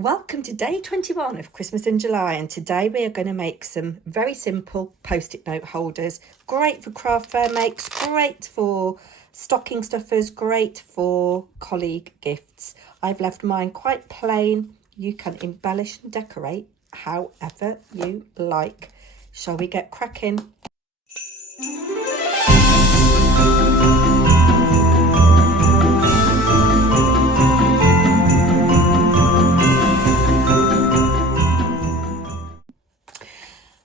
Welcome to day 21 of Christmas in July, and today we are going to make some very simple post-it note holders. Great for craft fair makes, great for stocking stuffers, great for colleague gifts. I've left mine quite plain. You can embellish and decorate however you like. Shall we get cracking?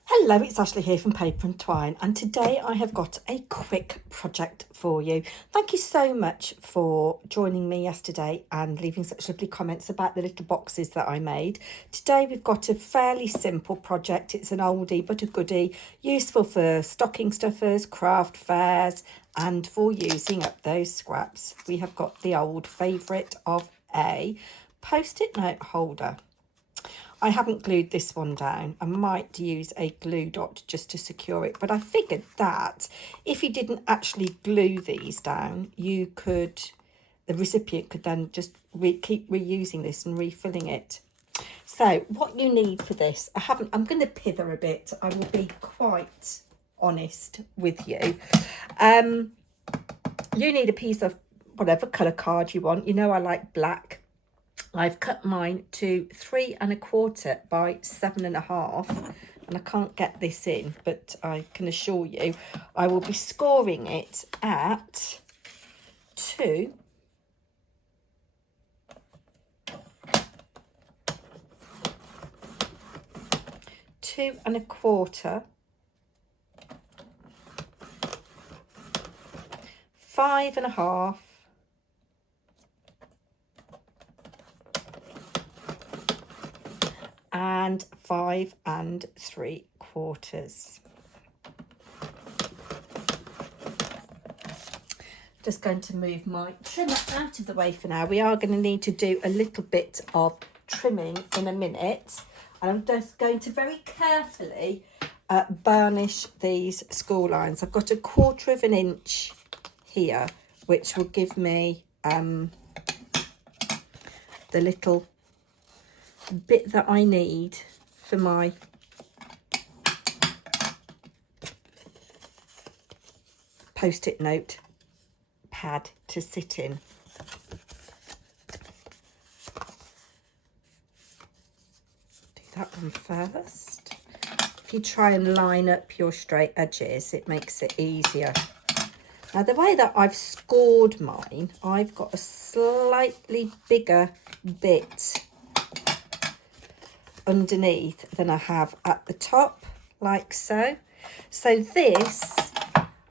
Hello, it's Ashley here from Paper&Twine, and today I have got a quick project for you. Thank you so much for joining me yesterday and leaving such lovely comments about the little boxes that I made. Today we've got a fairly simple project. It's an oldie but a goodie, useful for stocking stuffers, craft fairs, and for using up those scraps. We have got the old favourite of a post-it note holder. I haven't glued this one down. I might use a glue dot just to secure it, but I figured that if you didn't actually glue these down, the recipient could then just keep reusing this and refilling it. So what you need for this, I'm going to pither a bit. I will be quite honest with you. You need a piece of whatever colour card you want. You know I like black. I've cut mine to 3 1/4 by 7 1/2, and I can't get this in, but I can assure you I will be scoring it at 2 1/4, 5 1/2, and 5 3/4. Just going to move my trimmer out of the way for now. We are going to need to do a little bit of trimming in a minute, and I'm just going to very carefully burnish these school lines. I've got 1/4 inch here, which will give me the little bit that I need for my post-it note pad to sit in. Do that one first. If you try and line up your straight edges, it makes it easier. Now the way that I've scored mine, I've got a slightly bigger bit underneath than I have at the top, like so. So this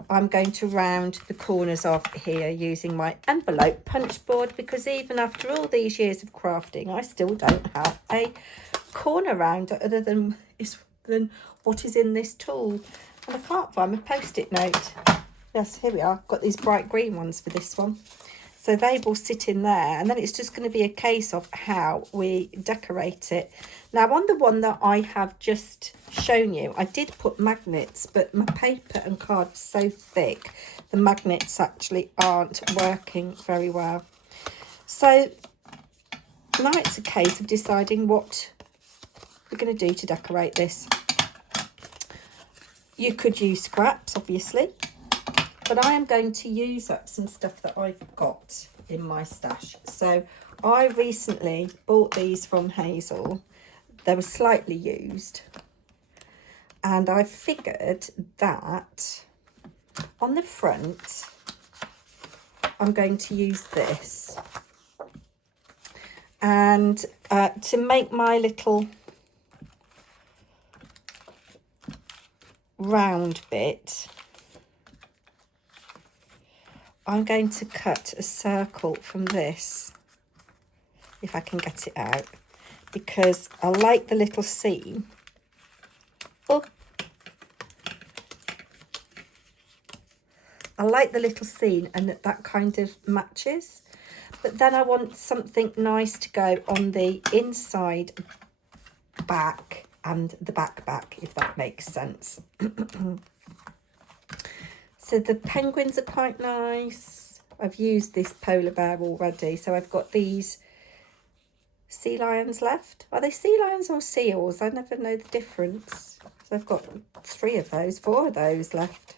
I'm going to round the corners of here using my envelope punch board, because even after all these years of crafting, I still don't have a corner rounder other than what is in this tool, and I can't find my post-it note. Yes, here we are. Got these bright green ones for this one. So they will sit in there, and then it's just going to be a case of how we decorate it. Now, on the one that I have just shown you, I did put magnets, but my paper and card is so thick, the magnets actually aren't working very well. So now it's a case of deciding what we're going to do to decorate this. You could use scraps, obviously, but I am going to use up some stuff that I've got in my stash. So I recently bought these from Hazel. They were slightly used, and I figured that on the front I'm going to use this, and to make my little round bit, I'm going to cut a circle from this, if I can get it out, because I like the little seam. Oh, I like the little seam, and that kind of matches. But then I want something nice to go on the inside back and the back, if that makes sense. So the penguins are quite nice. I've used this polar bear already. So I've got these sea lions left. Are they sea lions or seals? I never know the difference. So I've got 4 of those left.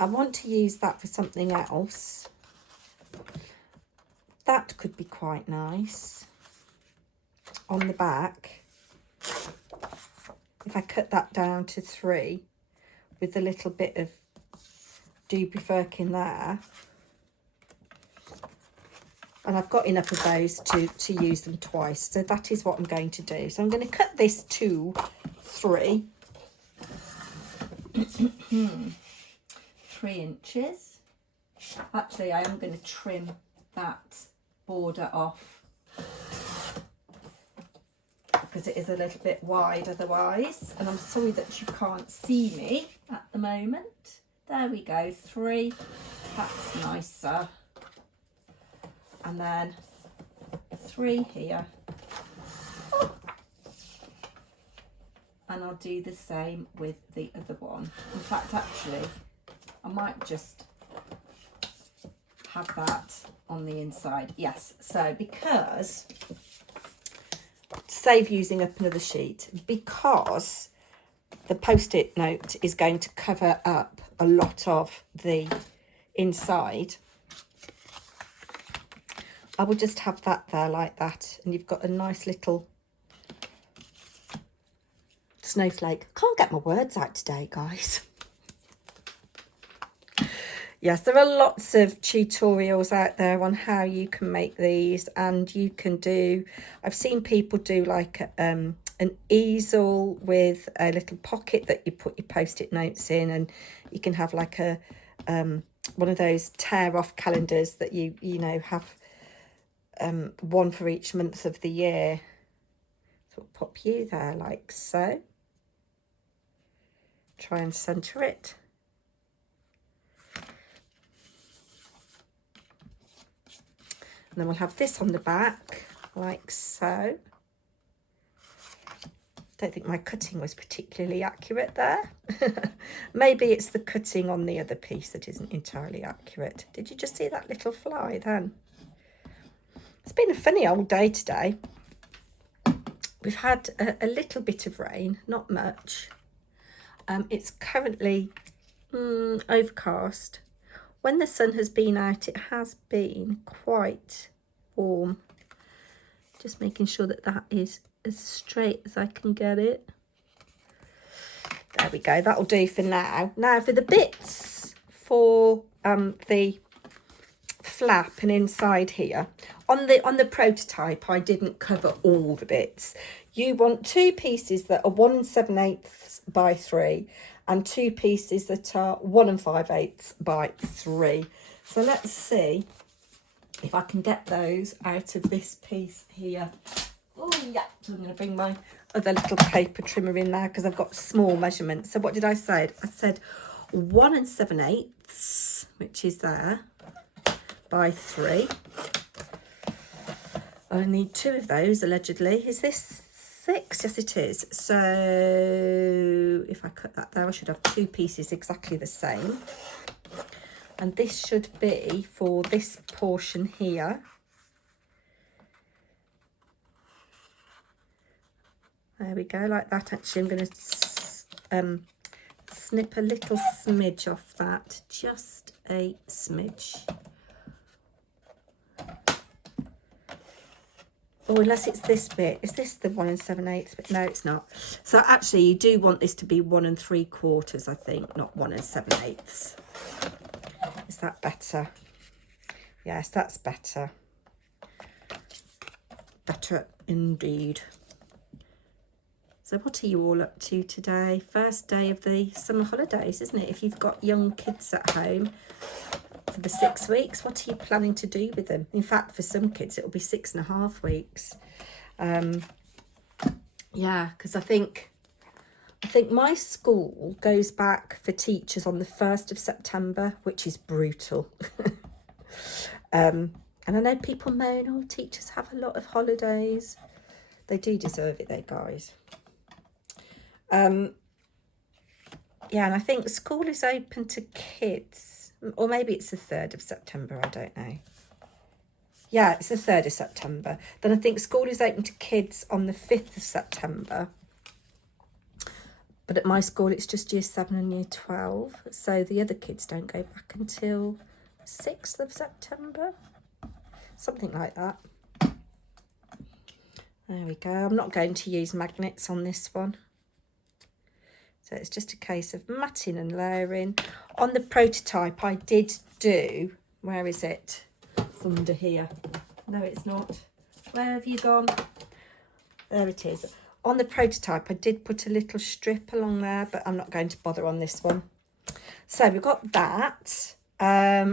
I want to use that for something else. That could be quite nice on the back. If I cut that down to 3 with a little bit of doobie Firkin there. And I've got enough of those to use them twice. So that is what I'm going to do. So I'm going to cut this to 3. 3 inches. Actually, I am going to trim that border off because it is a little bit wide otherwise. And I'm sorry that you can't see me at the moment. There we go, 3. That's nicer. And then 3 here. And I'll do the same with the other one. In fact, actually, I might just have that on the inside. Yes, so because, to save using up another sheet, because the post-it note is going to cover up a lot of the inside, I will just have that there like that, and you've got a nice little snowflake. Can't get my words out today, guys. Yes, there are lots of tutorials out there on how you can make these, and you can do, I've seen people do like an easel with a little pocket that you put your post-it notes in, and you can have like a one of those tear-off calendars that you know have one for each month of the year. So we'll pop you there like so. Try and centre it. And then we'll have this on the back like so. Don't think my cutting was particularly accurate there. Maybe it's the cutting on the other piece that isn't entirely accurate. Did you just see that little fly then? It's been a funny old day today. We've had a little bit of rain, not much. It's currently overcast. When the sun has been out, it has been quite warm. Just making sure that that is as straight as I can get it. There we go, that'll do for now. Now for the bits for the flap and inside here. On the prototype, I didn't cover all the bits. You want 2 pieces that are 1 7/8 by 3 and 2 pieces that are 1 5/8 by 3. So let's see if I can get those out of this piece here. Oh yeah, so I'm going to bring my other little paper trimmer in now because I've got small measurements. So what did I say? I said 1 7/8, which is there, by 3. I need 2 of those allegedly. Is this 6? Yes, it is. So if I cut that there, I should have 2 pieces exactly the same. And this should be for this portion here. There we go, like that. Actually, I'm going to snip a little smidge off that, just a smidge. Oh, unless it's this bit. Is this the 1 7/8 bit? No, it's not. So actually, you do want this to be 1 3/4, I think, not 1 7/8. Is that better? Yes, that's better. Better indeed. So what are you all up to today? First day of the summer holidays, isn't it? If you've got young kids at home for the 6 weeks, what are you planning to do with them? In fact, for some kids, it'll be 6.5 weeks. Yeah, because I think my school goes back for teachers on the 1st of September, which is brutal. And I know people moan, oh, teachers have a lot of holidays. They do deserve it though, guys. Yeah, and I think school is open to kids, or maybe it's the 3rd of September, I don't know. Yeah, it's the 3rd of September. Then I think school is open to kids on the 5th of September. But at my school, it's just year 7 and year 12. So the other kids don't go back until 6th of September. Something like that. There we go. I'm not going to use magnets on this one. So it's just a case of matting and layering. On the prototype, I did do, where is it? It's under here. No, it's not. Where have you gone? There it is. On the prototype, I did put a little strip along there, but I'm not going to bother on this one. So we've got that.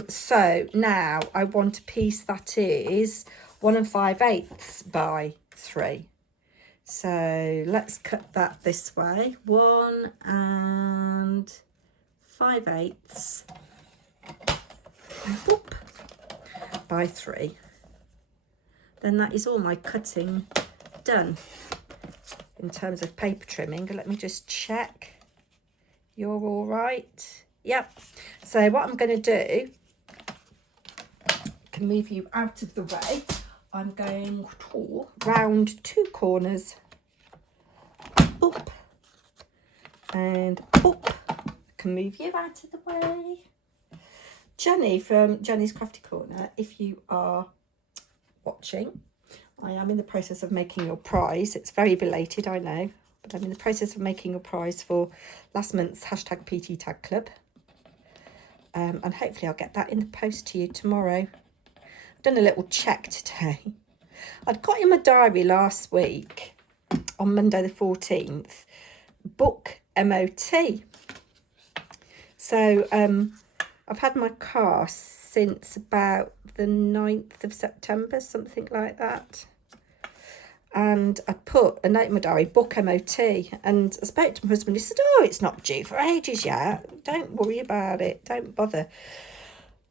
So now I want a piece that is 1 5/8 by 3. So let's cut that this way. 1 5/8 boop, by 3. Then that is all my cutting done in terms of paper trimming. Let me just check you're all right. Yep. So what I'm going to do, can move you out of the way. I'm going to round 2 corners, boop, and boop. Can move you out of the way. Jenny from Jenny's Crafty Corner, if you are watching, I am in the process of making your prize. It's very belated, I know, but I'm in the process of making your prize for last month's hashtag PT Tag Club. And hopefully I'll get that in the post to you tomorrow. Done a little check today. I'd got in my diary last week on Monday the 14th, book MOT. So I've had my car since about the 9th of September, something like that. And I put a note in my diary, book MOT. And I spoke to my husband. He said, oh, it's not due for ages yet. Don't worry about it. Don't bother.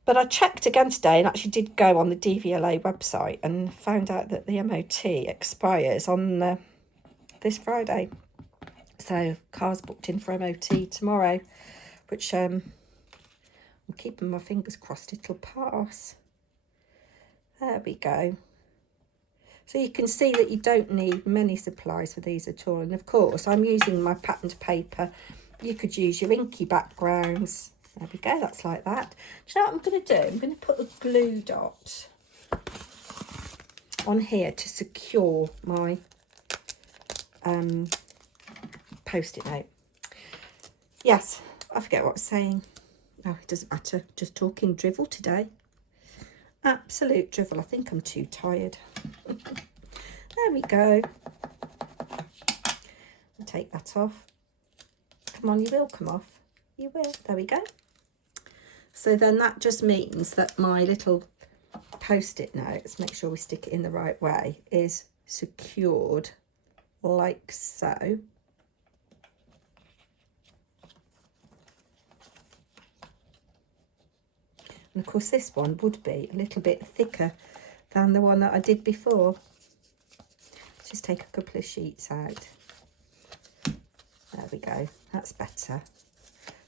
But I checked again today and actually did go on the DVLA website and found out that the MOT expires on this Friday. So car's booked in for MOT tomorrow, which I'm keeping my fingers crossed it'll pass. There we go. So you can see that you don't need many supplies for these at all. And of course, I'm using my patterned paper. You could use your inky backgrounds. There we go, that's like that. Do you know what I'm going to do? I'm going to put a glue dot on here to secure my post-it note. Yes, I forget what I was saying. Oh, it doesn't matter. Just talking drivel today. Absolute drivel. I think I'm too tired. There we go. I'll take that off. Come on, you will come off. You will. There we go. So then that just means that my little post-it notes, make sure we stick it in the right way, is secured like so. And of course this one would be a little bit thicker than the one that I did before. Let's just take a couple of sheets out. There we go, that's better.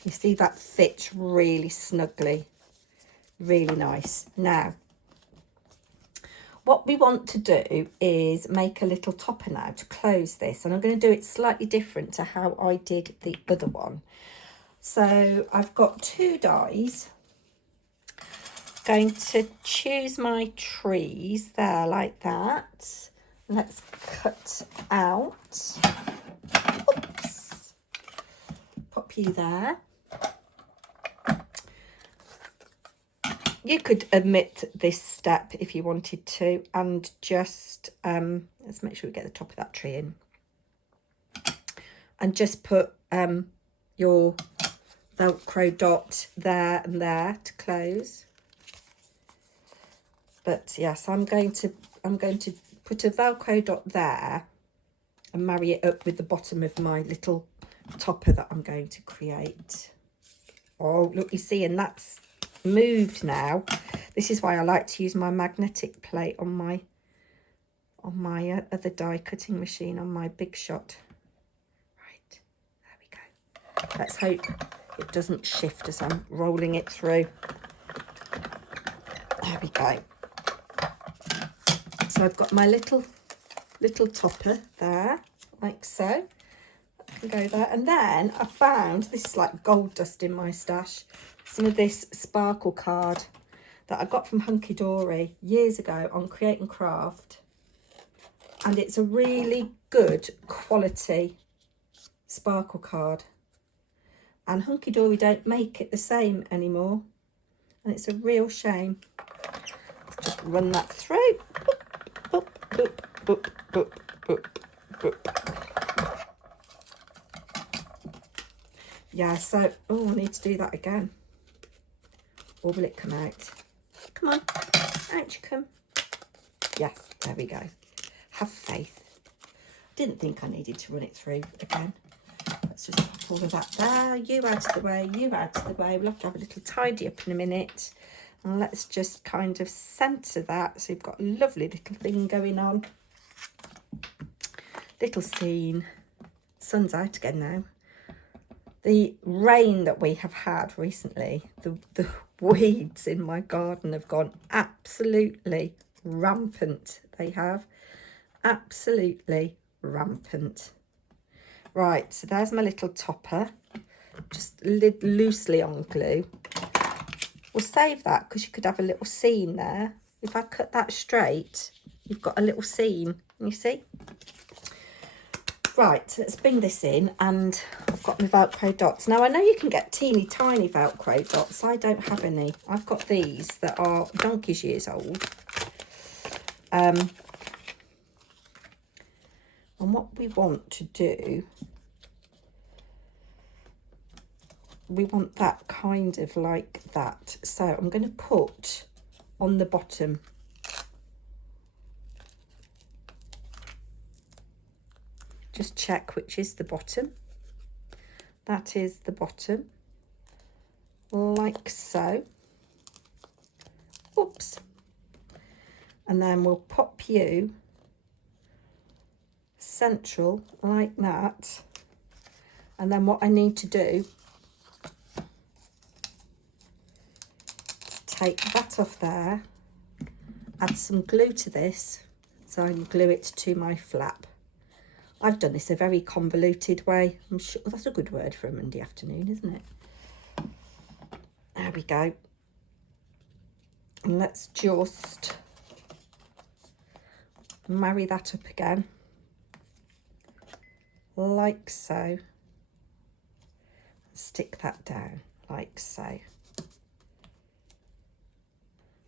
You see that fits really snugly, really nice. Now, what we want to do is make a little topper now to close this. And I'm going to do it slightly different to how I did the other one. So I've got 2 dies. Going to choose my trees there like that. Let's cut out. Oops. Pop you there. You could omit this step if you wanted to and just, let's make sure we get the top of that tree in. And just put your Velcro dot there and there to close. But yes, I'm going to put a Velcro dot there and marry it up with the bottom of my little topper that I'm going to create. Oh, look, you see, and that's moved now. This is why I like to use my magnetic plate on my other die cutting machine, on my Big Shot. Right, there we go. Let's hope it doesn't shift as I'm rolling it through. There we go. So I've got my little topper there, like so. That can go there. And then I found, this is like gold dust in my stash, some of this sparkle card that I got from Hunky Dory years ago on Create and Craft. And it's a really good quality sparkle card. And Hunky Dory don't make it the same anymore. And it's a real shame. Just run that through. Boop, boop, boop, boop, boop, boop. Yeah, so, oh, I need to do that again. Or will it come out? Come on, out you come. Yes, there we go. Have faith. Didn't think I needed to run it through again. Let's just pop all of that there. You out of the way, you out of the way. We'll have to have a little tidy up in a minute. And let's just kind of centre that. So you've got a lovely little thing going on. Little scene. Sun's out again now. The rain that we have had recently, the weeds in my garden have gone absolutely rampant. They have. Absolutely rampant. Right, so there's my little topper, just loosely on glue. We'll save that because you could have a little seam there. If I cut that straight, you've got a little seam, you see? Right, let's bring this in, and I've got my Velcro dots. Now, I know you can get teeny tiny Velcro dots. I don't have any. I've got these that are donkey's years old. And what we want to do, we want that kind of like that. So I'm going to put on the bottom. Just check which is the bottom. That is the bottom. Like so. Oops. And then we'll pop you central like that. And then what I need to do, take that off there, add some glue to this so I can glue it to my flap. I've done this a very convoluted way. I'm sure that's a good word for a Monday afternoon, isn't it? There we go. And let's just marry that up again. Like so. Stick that down like so.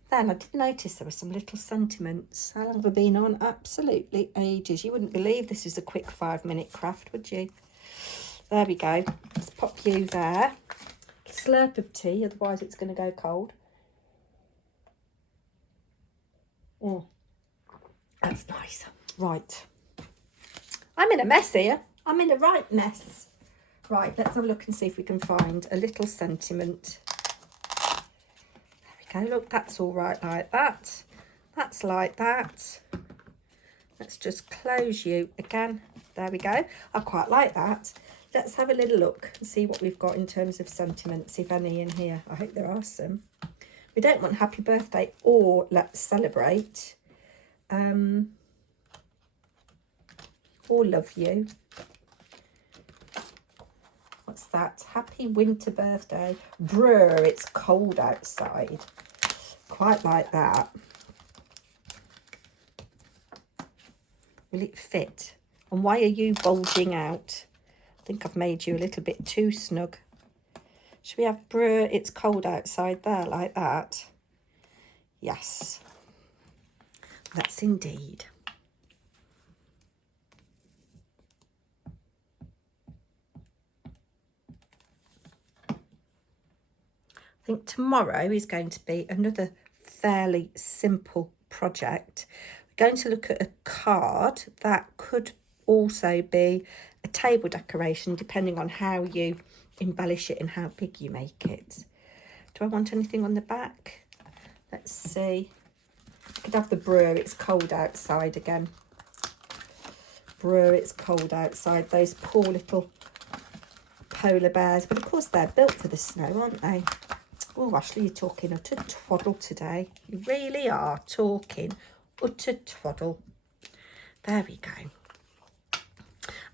Then I did notice there were some little sentiments. How long have I been on? Absolutely ages. You wouldn't believe this is a quick 5-minute craft, would you? There we go. Let's pop you there. Slurp of tea, otherwise it's going to go cold. Oh, that's nice. Right. I'm in a mess here. I'm in a right mess. Right, let's have a look and see if we can find a little sentiment. There we go. Look, that's all right like that. That's like that. Let's just close you again. There we go. I quite like that. Let's have a little look and see what we've got in terms of sentiments, if any, in here. I hope there are some. We don't want happy birthday or let's celebrate. Or love you. What's that? Happy winter birthday. Brr, it's cold outside. Quite like that. Will it fit? And why are you bulging out? I think I've made you a little bit too snug. Should we have brr, it's cold outside there, like that? Yes. That's indeed. I think tomorrow is going to be another fairly simple project. We're going to look at a card that could also be a table decoration, depending on how you embellish it and how big you make it. Do I want anything on the back? Let's see. I could have the brew, it's cold outside again. Brew, it's cold outside. Those poor little polar bears. But of course they're built for the snow, aren't they? Oh, Ashley, you're talking utter twaddle today. You really are talking utter twaddle. There we go.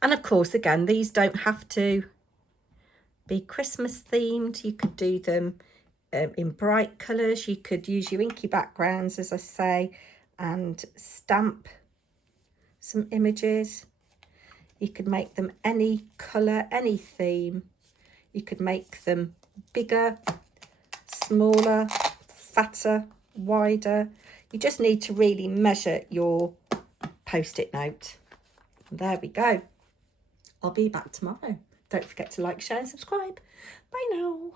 And of course, again, these don't have to be Christmas themed. You could do them in bright colours. You could use your inky backgrounds, as I say, and stamp some images. You could make them any colour, any theme. You could make them bigger, smaller, fatter, wider. You just need to really measure your post-it note. And there we go. I'll be back tomorrow. Don't forget to like, share and subscribe. Bye now.